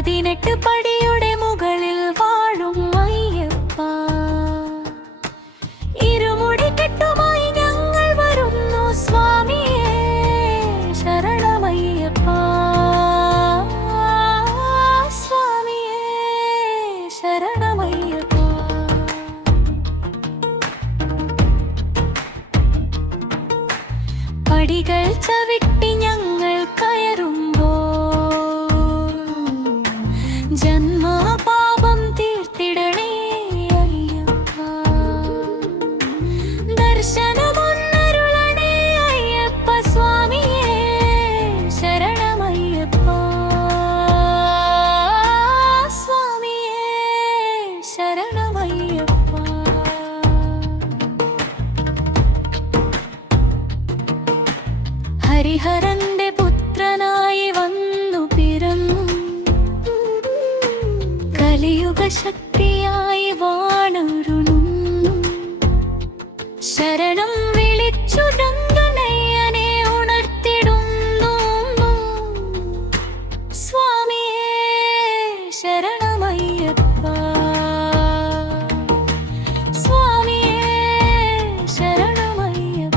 18 പടിയുടെ മുകളിൽ വാഴും അയ്യപ്പ, ഇരുമുടി കെട്ടുമായി ഞങ്ങൾ വരുന്നു സ്വാമിയേ ശരണമയ്യപ്പ, സ്വാമിയേ ശരണമയ്യപ്പ. പടികൾ ചവിട്ടി ഞങ്ങൾ കയറുമ്പോൾ ജന്മപാപം തീർത്തിടണേ അയ്യപ്പ, ദർശനമൊന്നരുളണേ അയ്യപ്പ, സ്വാമിയേ ശരണമയ്യപ്പ, സ്വാമിയേ ശരണമയ്യപ്പ. ഹരിഹരന്റെ പുത്രനായി വന്നു പിറന്നു, കലിയുഗ ശക്തിയായി വാണരുളുന്നു. ശരണം വിളിച്ചു രംഗനയ്യനെ ഉണർത്തിടുന്നു, സ്വാമിയേ ശരണമയ്യപ്പ, സ്വാമിയേ ശരണമയ്യപ്പ.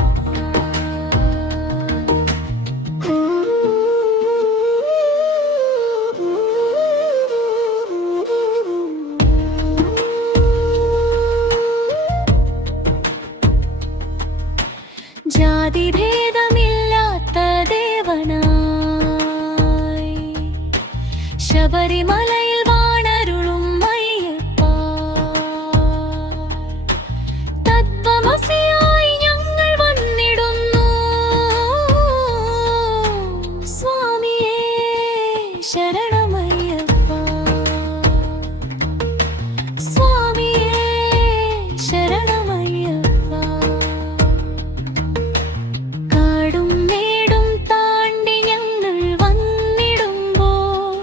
ജാതിഭേദമില്ലാത്ത ദേവനായി ശബരിമലയിൽ വാണരുളും അയ്യപ്പ, തത്വമസിയായി ഞങ്ങൾ വന്നിടുന്നു, സ്വാമിയേ ശരണമയ്യപ്പ, സ്വാമിയേ ശരണമയ്യപ്പ. കാടും മേടും താണ്ടി ഞങ്ങൾ വന്നിടുമ്പോൾ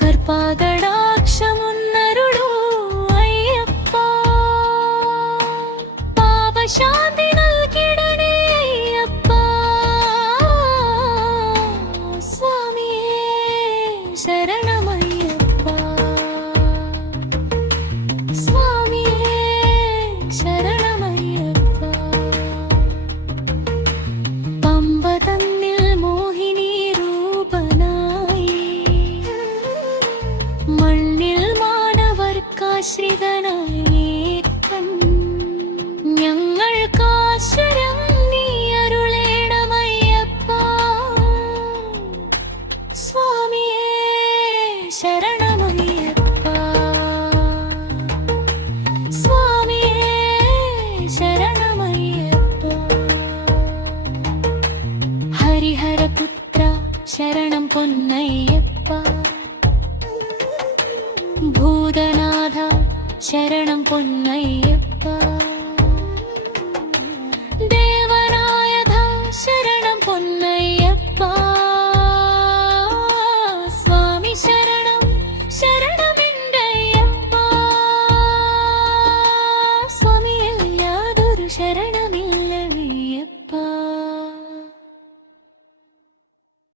കർപ്പാകടാക്ഷമൊന്നരുളൂ അയ്യപ്പ, പാപശാന്തി നൽകിടണേ അയ്യപ്പ, സ്വാമിയേ ശരണമയ്യപ്പ, സ്വാമിയേ ശരണമയ്യപ്പ. പമ്പ തന്നിൽ മോഹിനി രൂപനായി മണ്ണിൽ മാനവർക്കാശ്രിതനായി ഞങ്ങൾക്കാശ്രയം നീ അരുളേണമയ്യപ്പ, സ്വാമിയേ ശരണമയ്യപ്പ, സ്വാമിയേ ശരണമയ്യപ്പ. ഹരിഹരപുത്ര ശരണം പൊന്നയ്യപ്പ, ഭൂതനാഥ ശരണം പൊന്നയ്യപ്പ,